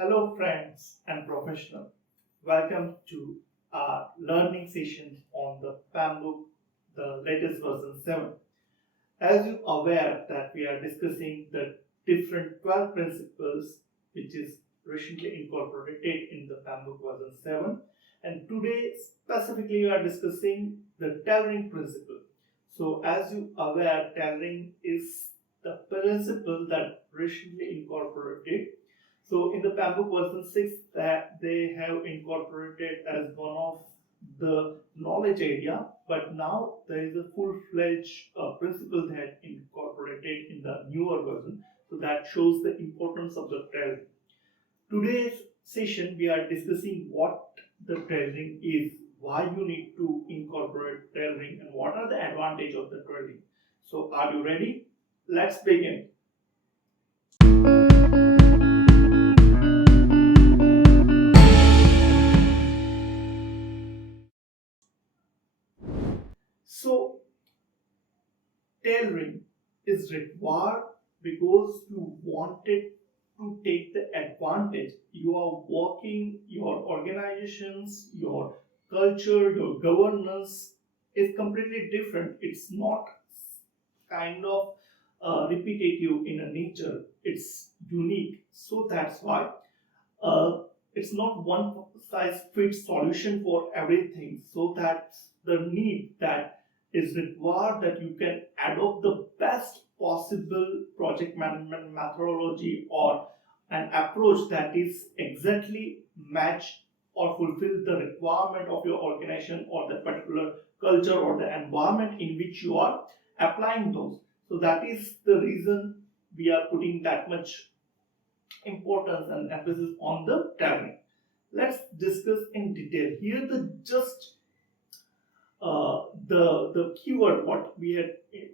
Hello, friends and professionals. Welcome to our learning sessions on the PMBOK, the latest version 7. As you are aware that we are discussing the different 12 principles which is recently incorporated in the PMBOK version 7, and today specifically we are discussing the tailoring principle. So as you are aware, tailoring is the principle that recently incorporated. So in the PMBOK version 6, that they have incorporated as one of the knowledge area, but now there is a full-fledged principle that incorporated in the newer version. So that shows the importance of the tailoring. Today's session we are discussing what the tailoring is, why you need to incorporate tailoring, and what are the advantages of the tailoring. So are you ready? Let's begin. So tailoring is required because you wanted to take the advantage. You are working, your organizations, your culture, your governance is completely different. It's not kind of repetitive in a nature, it's unique. So that's why it's not one size fits solution for everything. So that's the need that is required, that you can adopt the best possible project management methodology or an approach that is exactly match or fulfill the requirement of your organization or the particular culture or the environment in which you are applying those. So that is the reason we are putting that much importance and emphasis on the tailoring. Let's discuss in detail. Here the just the keyword what we had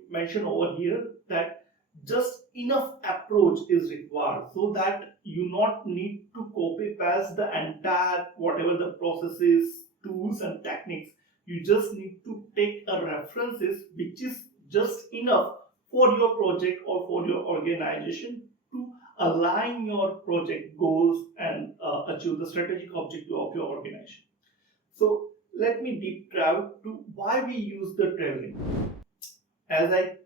mentioned over here, that just enough approach is required, so that you not need to copy paste the entire whatever the processes, tools and techniques. You just need to take a references which is just enough for your project or for your organization to align your project goals and achieve the strategic objective of your organization. So let me deep dive to why we use the tailoring. As I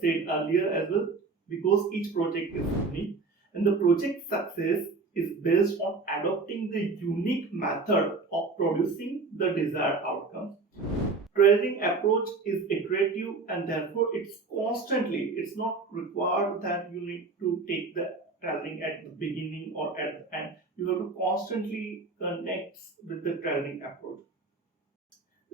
said earlier as well, because each project is unique and the project success is based on adopting the unique method of producing the desired outcomes. Tailoring approach is iterative and therefore it's not required that you need to take the tailoring at the beginning or at the end. You have to constantly connect with the tailoring approach.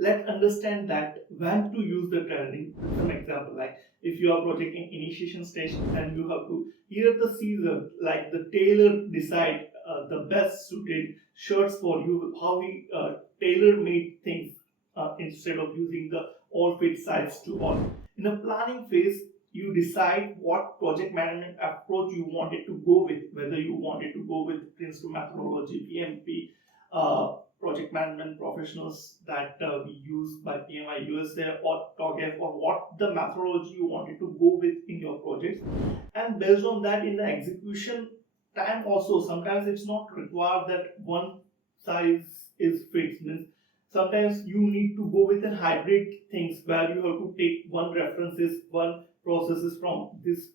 Let's understand that when to use the tailoring. Some example, like if you are projecting initiation stage, then you have to here the season, like the tailor decide the best suited shirts for you, how we tailor made things instead of using the all fit size to all. In the planning phase, you decide what project management approach you wanted to go with, whether you wanted to go with Prince to methodology, PMP, project management professionals that we use by PMI USA or TOGAF, or what the methodology you wanted to go with in your projects. And based on that, in the execution time also, sometimes it's not required that one size is fixed. Means sometimes you need to go with a hybrid things where you have to take one references, one processes from this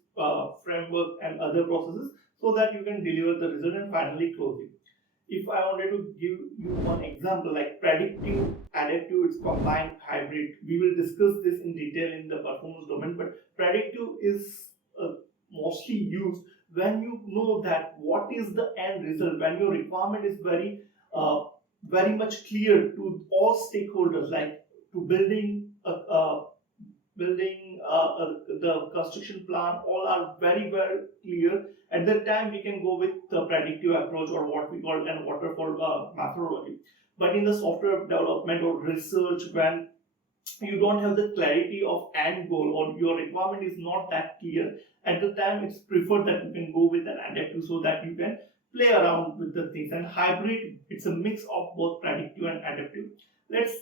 framework and other processes, so that you can deliver the result and finally close it. If I wanted to give you one example, like predictive, adaptive, it's combined hybrid. We will discuss this in detail in the performance domain, but predictive is mostly used when you know that what is the end result, when your requirement is very much clear to all stakeholders, like to building the construction plan, all are very well clear. At that time we can go with the predictive approach, or what we call an waterfall methodology. But in the software development or research, when you don't have the clarity of end goal or your requirement is not that clear, at the time it's preferred that you can go with an adaptive, so that you can play around with the things. And hybrid, it's a mix of both predictive and adaptive. Let's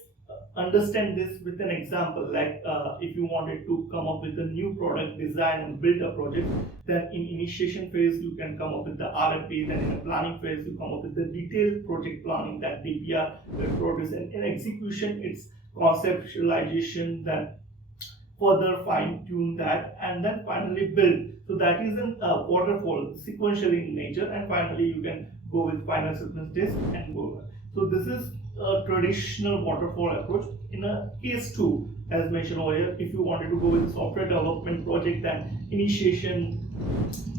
understand this with an example, like if you wanted to come up with a new product design and build a project, then in initiation phase you can come up with the RFP, then in a planning phase you come up with the detailed project planning, that DPR will produce, and in execution it's conceptualization, then further fine tune that, and then finally build. So that is in waterfall, sequentially in nature, and finally you can go with final acceptance test and go. So this is a traditional waterfall approach. In a case 2, as mentioned earlier, if you wanted to go with software development project, then initiation,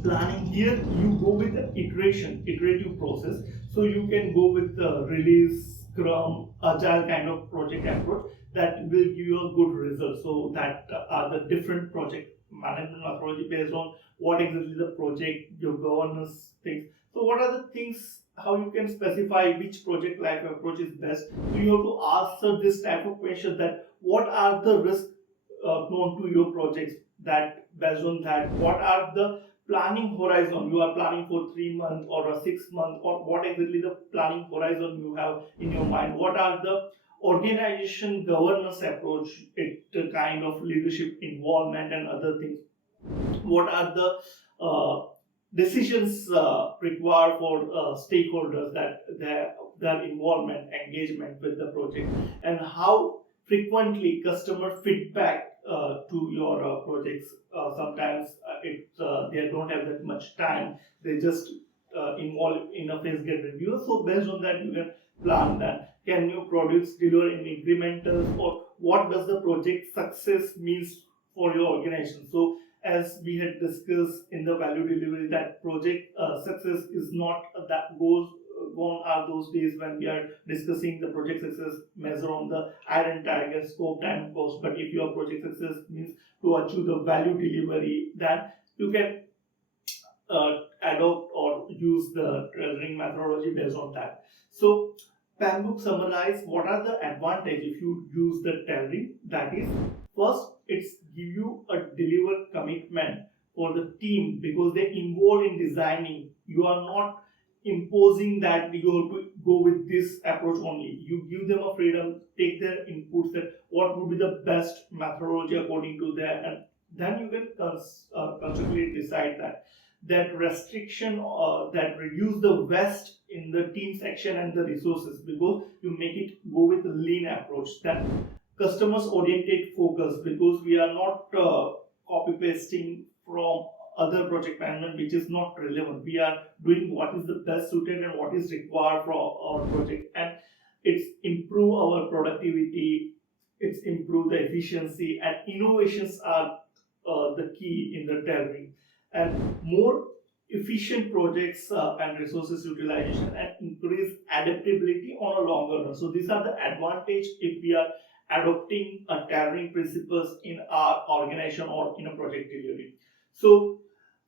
planning, here you go with the iterative process. So you can go with the release, scrum, agile kind of project approach that will give you a good result. So that are the different project management methodology based on what exactly the project, your governance things. So what are the things, how you can specify which project life approach is best? So you have to answer this type of question, that what are the risks known to your projects, that based on that, what are the planning horizon you are planning for 3 months or a 6 month, or what exactly the planning horizon you have in your mind, what are the organization governance approach, it kind of leadership involvement and other things, what are the decisions required for stakeholders, that their involvement, engagement with the project, and how frequently customer feedback to your projects. Sometimes they don't have that much time, they just involve in a phase get review. So based on that you can plan that, can you produce deliver in incrementals, or what does the project success means for your organization. So as we had discussed in the value delivery, that project success is not that goes gone are those days when we are discussing the project success measure on the iron target, scope, time, cost. But if your project success means to achieve the value delivery, then you can adopt or use the tailoring methodology based on that. So PMBOK summarize what are the advantage if you use the tailoring. That is, first, it's give you a deliver commitment for the team, because they involved in designing. You are not imposing that you have to go with this approach only. You give them a freedom, take their inputs, that what would be the best methodology according to that, and then you can constructively decide that restriction that reduce the waste in the team section and the resources, because you make it go with a lean approach, that customers oriented focus, because we are not copy pasting from other project management which is not relevant. We are doing what is the best suited and what is required for our project, and it's improve our productivity, it's improve the efficiency, and innovations are the key in the tailoring, and more efficient projects and resources utilization, and increase adaptability on a longer run. So these are the advantage if we are adopting a tailoring principles in our organization or in a project delivery. So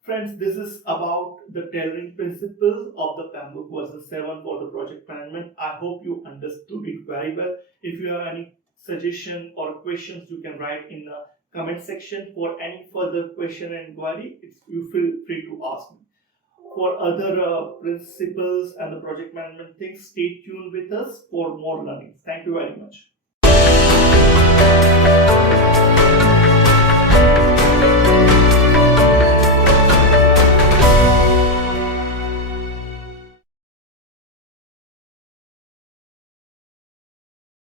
friends, this is about the tailoring principles of the PMBOK version 7 for the project management. I hope you understood it very well. If you have any suggestion or questions, you can write in the comment section. For any further question and inquiry, you feel free to ask me. For other principles and the project management things, stay tuned with us for more learning. Thank you very much.